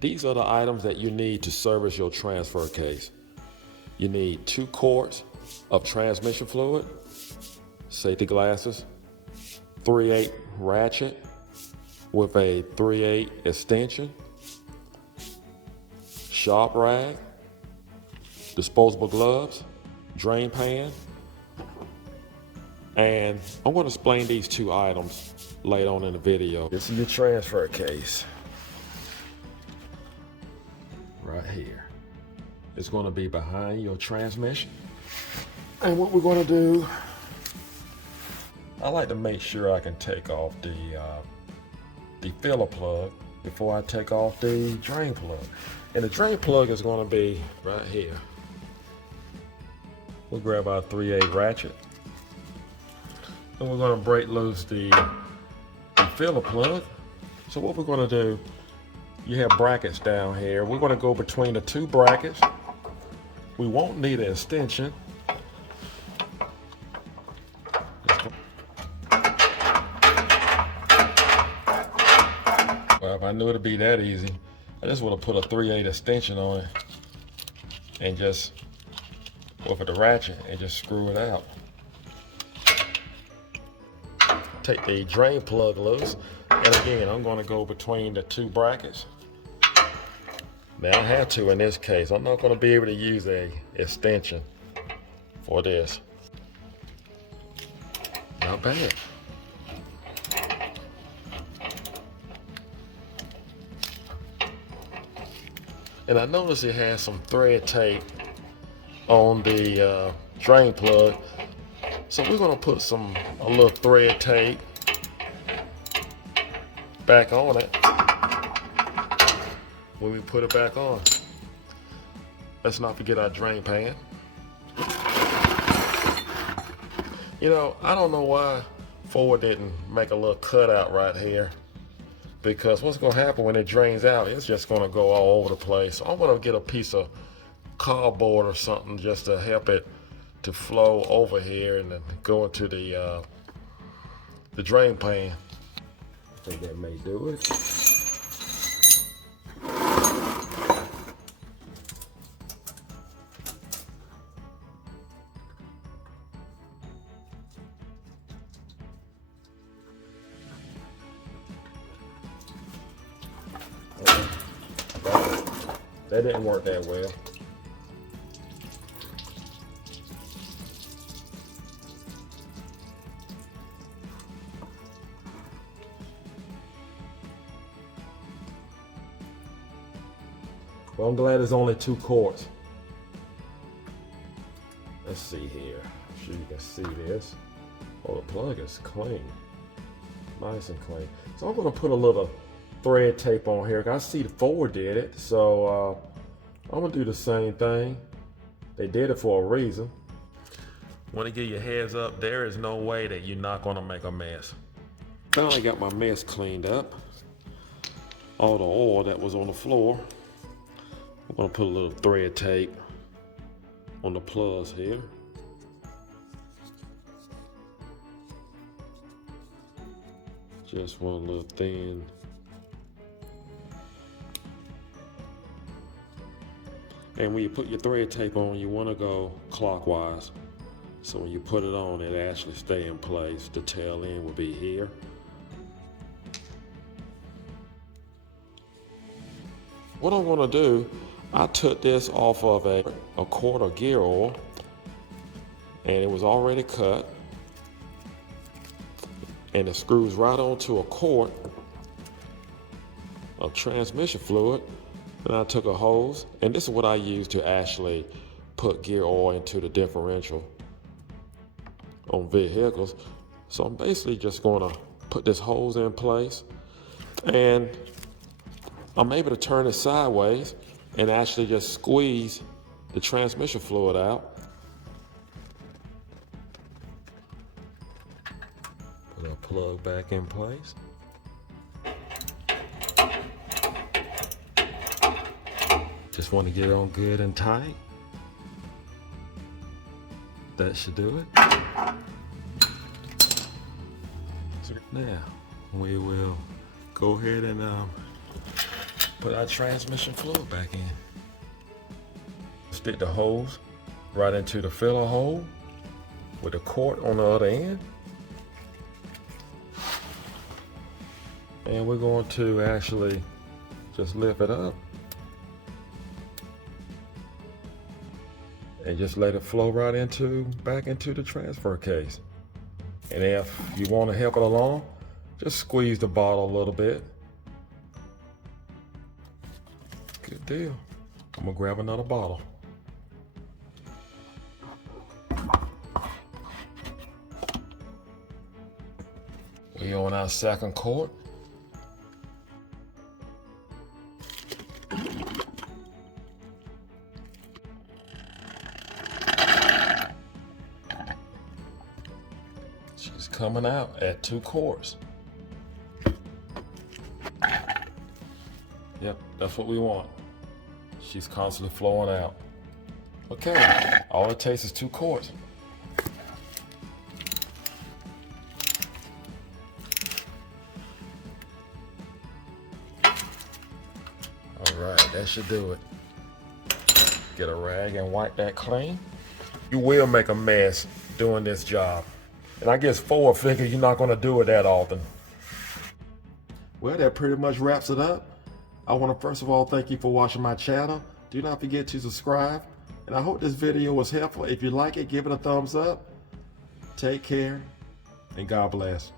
These are the items that you need to service your transfer case. You need 2 quarts of transmission fluid, safety glasses, 3/8 ratchet with a 3/8 extension, sharp rag, disposable gloves, drain pan, and I'm going to explain these 2 items later on in the video. This is your transfer case right here. It's going to be behind your transmission. And what we're going to do, I like to make sure I can take off the filler plug before I take off the drain plug. And the drain plug is going to be right here. We'll grab our 3/8 ratchet and we're going to break loose the filler plug. So what we're going to do, you have brackets down here. We're going to go between the 2 brackets. We won't need an extension. Well, if I knew it'd be that easy, I just would have put a 3/8 extension on it and just with the ratchet and just screw it out. Take the drain plug loose, and again, I'm going to go between the 2 brackets. Now I have to in this case. I'm not going to be able to use a extension for this. Not bad. And I noticed it has some thread tape on the drain plug. So we're going to put a little thread tape back on it when we put it back on. Let's not forget our drain pan. You know, I don't know why Ford didn't make a little cutout right here, because what's going to happen when it drains out, it's just going to go all over the place. So I'm going to get a piece of cardboard or something just to help it to flow over here and then go into the drain pan. I think that may do it. That didn't work that well. Well, I'm glad there's only 2 quarts. Let's see here. I'm sure you can see this. Oh, the plug is clean. Nice and clean. So I'm going to put a little thread tape on here. I see the Ford did it, so I'm going to do the same thing. They did it for a reason. Want to give you a heads up, there is no way that you're not going to make a mess. Finally got my mess cleaned up. All the oil that was on the floor. I'm going to put a little thread tape on the plugs here. Just one little thin. And when you put your thread tape on, you want to go clockwise. So when you put it on, it actually stay in place. The tail end will be here. What I'm going to do, I took this off of a quart of gear oil, and it was already cut, and it screws right onto a quart of transmission fluid. And I took a hose, and this is what I use to actually put gear oil into the differential on vehicles. So I'm basically just going to put this hose in place, and I'm able to turn it sideways and actually just squeeze the transmission fluid out. Put our plug back in place. Just want to get it on good and tight. That should do it. Now we will go ahead and put our transmission fluid back in. Stick the hose right into the filler hole with the quart on the other end. And we're going to actually just lift it up and just let it flow right back into the transfer case. And if you want to help it along, just squeeze the bottle a little bit. Good deal. I'm gonna grab another bottle. We on our second quart. She's coming out at 2 quarts. Yep, that's what we want. She's constantly flowing out. Okay, all it takes is 2 quarts. All right, that should do it. Get a rag and wipe that clean. You will make a mess doing this job. And I guess forward figure, you're not gonna do it that often. Well, that pretty much wraps it up. I want to first of all thank you for watching my channel. Do not forget to subscribe. And I hope this video was helpful. If you like it, give it a thumbs up. Take care and God bless.